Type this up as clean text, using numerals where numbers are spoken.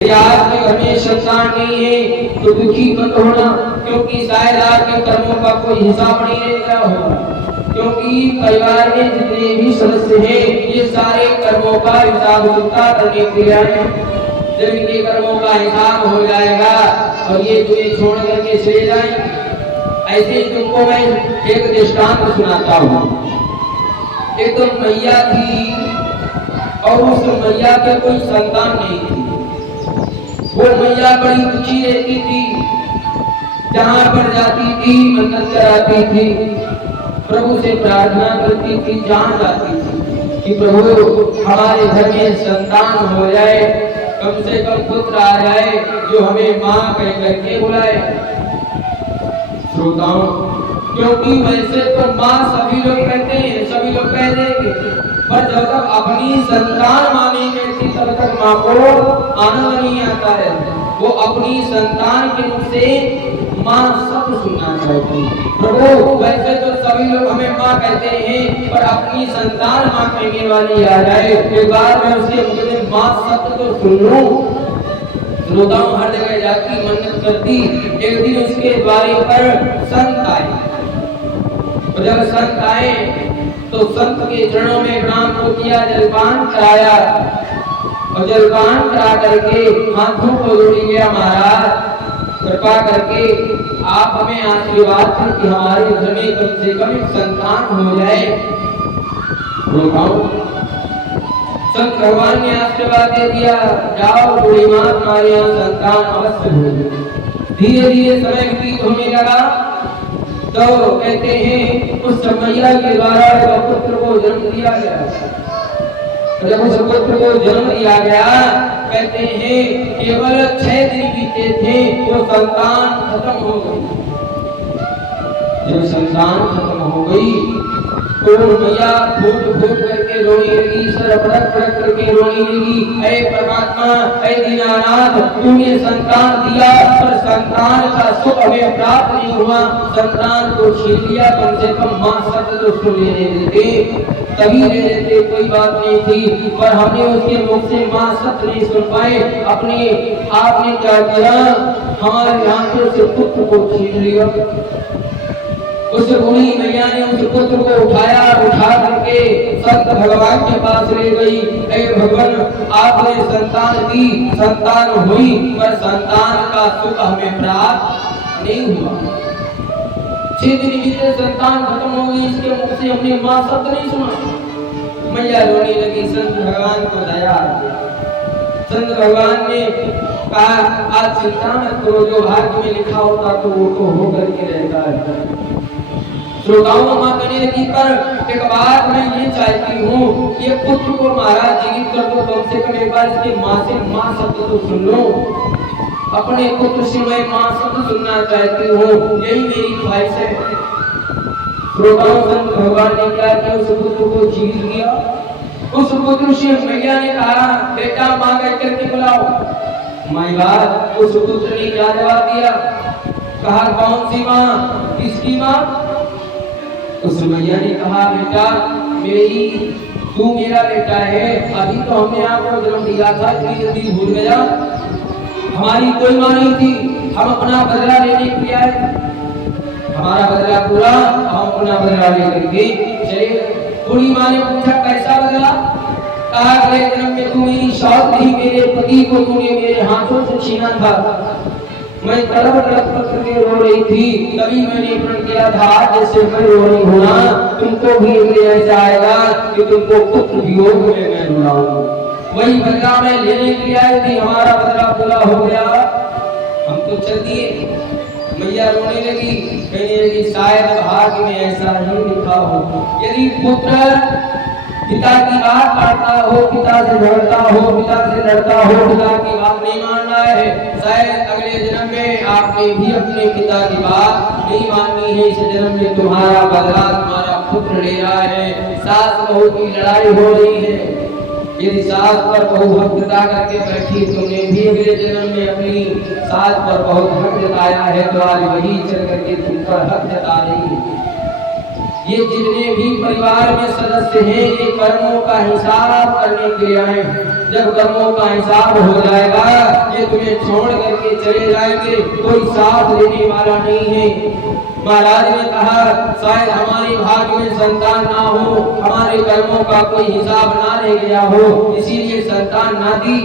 आपके घर में संतान नहीं है तो दुखी मत होना, क्योंकि शायद आपके कर्मों का कोई हिसाब नहीं रह गया होगा। क्योंकि परिवार में जितने भी सदस्य हैं ये सारे कर्मों का हिसाब चुकता करने के लिए आए। जब इनके कर्मों का हिसाब हो जाएगा और ये तुम्हें छोड़ करके चले जाएंगे। ऐसे ही तुमको मैं एक दृष्टांत सुनाता हूँ। एक तो मैया थी और उस मैया के कोई संतान नहीं थी। वो मैया बड़ी दुखी रहती थी, जहाँ पर जाती थी मन्नत कराती थी, प्रभु से प्रार्थना करती थी, जहाँ जाती थी कि प्रभु हमारे घर में संतान हो जाए, कम से कम पुत्र आ जाए जो हमें माँ कह करके बुलाए। श्रोताओं, क्योंकि वैसे तो माँ सभी लोग कहते हैं, सभी लोग कह देंगे, पर जब तक अपनी संतान माँ नहीं कहती तब तक माँ को आनंद नहीं आता है। वो अपनी संतान के मुख से माँ शब्द सुनना चाहती है। प्रभु वैसे तो सभी लोग हमें माँ कहते हैं, पर अपनी संतान माँ कहने वाली आ जाए, एक बार मैं उसके मुख से माँ शब्द तो सुन लूं। श्रोताओं, हर जगह जाती मन्नत करती। एक दिन उसके द्वारे पर संत आए, और जब संत आए तो संत के चरणों में प्रणाम को किया, जलपान कराया, और जलपान करा करके हाथों को जोड़ लिया। महाराज कृपा करके आप हमें आशीर्वाद दें कि हमारे घर में कम से कम एक संतान हो जाए। संत भगवान ने आशीर्वाद दे दिया, जाओ बूढ़ी माँ तुम्हारे यहाँ संतान अवश्य हो। धीरे धीरे समय व्यतीत होने लगा तो कहते हैं उस मैया के द्वारा पुत्र को जन्म दिया गया। जब उस पुत्र को जन्म दिया गया, कहते हैं केवल 6 दिन बीते थे वो संतान खत्म हो गई। जब संतान खत्म हो गई तो मैया फूट फूट करके रोने लगी, सर पड़क पड़क करके रोने लगी, ऐ परमात्मा, ऐ दीनानाथ, तूने संतान दिया पर संतान का सुख हमें प्राप्त नहीं हुआ, संतान को छीन लिया, कम से कम माँ शब्द तो सुन लेने देते, तभी ले लेते, कोई बात नहीं थी, पर हमने उसके मुख से माँ शब्द नहीं सुन पाए। अपने आपने क्या किया, हमारे हाथों से पुत्र को छीन लिया। उस बूढ़ी मैया ने उस पुत्र को उठाया, उठा करके संत भगवान के पास ले गई। हे भगवान, आपने संतान दी, संतान हुई, पर संतान का सुख हमें प्राप्त नहीं हुआ। 6 दिन बीते, संतान खत्म हो गई, इसके मुख से हमने माँ शब्द नहीं सुना। मैया रोने लगी, संत भगवान को दया आ गया। संत भगवान ने कहा, आज चिंता मत करो, जो भाग्य में लिखा होता तो वो तो हो करके रहता है। श्रोताओं, मां कहने लगी, पर एक बात मैं ये चाहती हूँ, ये पुत्र को महाराज जीवित कर दो, कम से कम एक बार इसकी माँ से माँ शब्द तो सुन लो। अपने पुत्र से मैं माँ शब्द सुनना चाहती हूँ, यही मेरी ख्वाहिश है। श्रोताओं, संत भगवान ने क्या किया, उस पुत्र को जीवित किया। उस पुत्र से मैया ने कहा, बेटा माँ कह करके बुलाओ। मैया उस पुत्र ने क्या जवाब दिया, कहा कौन सी माँ, किसकी माँ? उस मैया ने कहा, बेटा मेरी, तू मेरा बेटा है, अभी तो हमने आपको जन्म दिया था, इतनी जल्दी भूल गया? हमारी कोई माँ नहीं थी, हम अपना बदला लेने के लिए आए, हमारा बदला पूरा, हम अपना बदला लेकर के चले। बूढ़ी माँ ने पूछा, कैसा बदला? कहा, अगले जन्म में तू मेरी शौक नहीं, मेरे पति को तूने मेरे हाथों से छीना था, मैं तड़प तड़प करके रो रही थी, तभी मैंने प्रण किया था, जैसे मैं रो रही हूँ ना, तुमको भी ऐसा आएगा कि तुमको पुत्र वियोग में मैं रुलाऊं। वही बदला मैं लेने के लिए आई थी, हमारा बदला पूरा हो गया, हम तो चल दिए। मैया रोने लगी, कहने लगी, शायद भाग्य में ऐसा ही लिखा हो, यदि पुत्र पिता की बात काटता हो, पिता से झगड़ता हो, पिता से लड़ता हो, पिता की बात नहीं मानना है, शायद अगले जन्म में आपने भी अपने पिता की बात नहीं माननी है। इस जन्म में तुम्हारा बदला तुम्हारा पुत्र ले रहा है। सास बहू की लड़ाई हो रही है, यदि सास पर बहू हक जता करके बैठी, तुमने भी अगले जन्म में अपनी सास पर बहुत हक जताया है, तो आज वही चल करके तुम पर हक जता रही है। ये जितने भी परिवार में सदस्य हैं, ये कर्मों का हिसाब करने के लिए आए। जब कर्मों का हिसाब हो जाएगा, ये से तुम्हें छोड़ करके चले जाएंगे, कोई साथ देने वाला नहीं है। महाराज ने कहा शायद हमारे भाग्य में संतान ना हो, हमारे कर्मों का कोई हिसाब ना रह गया हो, इसीलिए संतान ना दी।